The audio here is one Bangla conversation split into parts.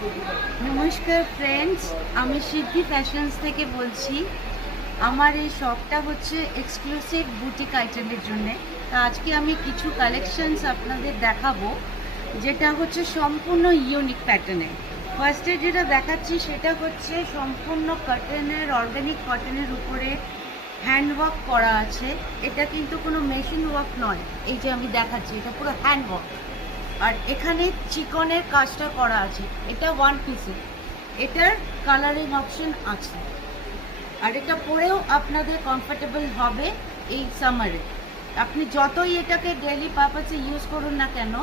নমস্কার ফ্রেন্ডস, আমি সিদ্ধি ফ্যাশনস থেকে বলছি। আমার এই শপটা হচ্ছে এক্সক্লুসিভ বুটিক আইটেমের জন্যে। তা আজকে আমি কিছু কালেকশনস আপনাদের দেখাবো, যেটা হচ্ছে সম্পূর্ণ ইউনিক প্যাটার্নে। ফার্স্টে যেটা দেখাচ্ছি সেটা হচ্ছে সম্পূর্ণ কটনের, অর্গানিক কটনের উপরে হ্যান্ডওয়ার্ক করা আছে। এটা কিন্তু কোনো মেশিন ওয়ার্ক নয়, এই যে আমি দেখাচ্ছি এটা পুরো হ্যান্ডওয়ার্ক। আর এখানে চিকনের কাজটা করা আছে। এটা ওয়ান পিসে, এটার কালারিং অপশন আছে। আর এটা পরেও আপনাদের কমফোর্টেবল হবে এই সামারে। আপনি যতই এটাকে ডেইলি পারপাসে ইউজ করুন না কেন,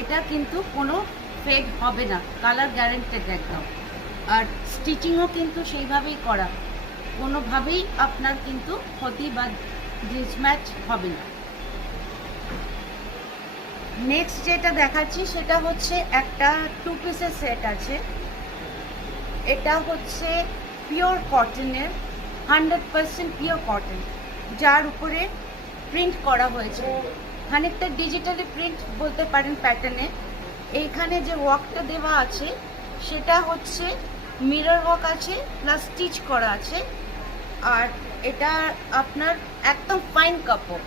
এটা কিন্তু কোনো ফেড হবে না, কালার গ্যারেন্টেড একদম। আর স্টিচিংও কিন্তু সেইভাবেই করা, কোনোভাবেই আপনার কিন্তু ক্ষতি বা ডিসম্যাচ হবে না। নেক্সট যেটা দেখাচ্ছি সেটা হচ্ছে একটা 2 পিসের সেট আছে। এটা হচ্ছে পিওর কটনের, 100% পিওর কটন, যার উপরে প্রিন্ট করা হয়েছে। খানিকটা ডিজিটালি প্রিন্ট বলতে পারেন প্যাটার্নে। এইখানে যে ওয়ার্কটা দেওয়া আছে সেটা হচ্ছে মিরর ওয়ার্ক আছে, প্লাস স্টিচ করা আছে। আর এটা আপনার একদম ফাইন কাপড়।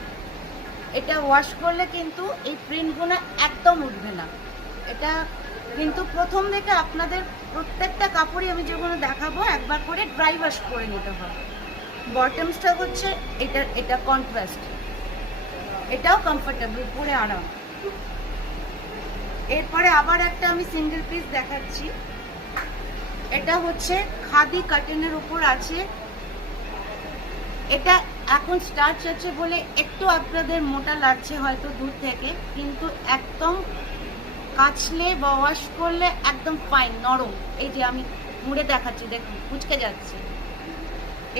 এটা ওয়াশ করলে কিন্তু এই প্রিন্টগুলো একদম উঠবে না। এটা কিন্তু প্রথম থেকে আপনাদের প্রত্যেকটা কাপড়ই আমি যেগুলো দেখাবো একবার করে ড্রাই ওয়াশ করে নিতে হবে। বটমসটা হচ্ছে এটা কন্ট্রাস্ট, এটাও কমফোর্টেবল, পরে আরাম। এরপরে আবার একটা আমি সিঙ্গেল পিস দেখাচ্ছি। এটা হচ্ছে খাদি কাটনের উপর আছে। এটা এখন স্টার্চ আছে বলে একটু আপনাদের মোটা লাগছে হয়তো দূর থেকে, কিন্তু একদম কাচলে বা ওয়াশ করলে একদম ফাইন নরম। এই যে আমি মুড়ে দেখাচ্ছি, দেখুন কুচকে যাচ্ছে।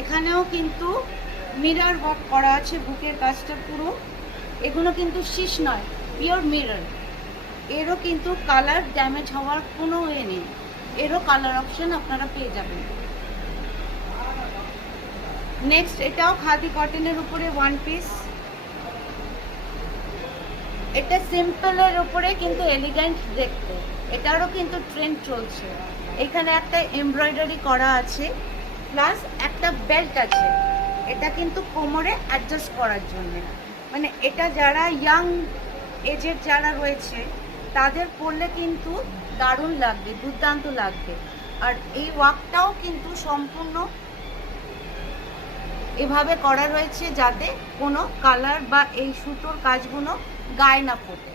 এখানেও কিন্তু মিরর ওয়ার্ক করা আছে, বুকের কাজটা পুরো। এগুলো কিন্তু শীষ নয়, পিওর মিরর। এরও কিন্তু কালার ড্যামেজ হওয়ার কোনো ওয়ে নেই, এরও কালার অপশন আপনারা পেয়ে যাবেন। নেক্সট এটাও খাদি কটনের উপরে ওয়ান পিস। এটা সিম্পলের উপরে কিন্তু এলিগেন্ট দেখতে, এটারও কিন্তু ট্রেন্ড চলছে। এখানে একটা এমব্রয়ডারি করা আছে, প্লাস একটা বেল্ট আছে। এটা কিন্তু কোমরে অ্যাডজাস্ট করার জন্য, মানে এটা যারা ইয়াং এজের যারা রয়েছে তাদের পরলে কিন্তু দারুণ লাগবে, দুর্দান্ত লাগবে। আর এই ওয়ার্কটাও কিন্তু সম্পূর্ণ এভাবে করা রয়েছে যাতে কোনো কালার বা এই সুতোর কাজগুলো গায়ে না ফোটে।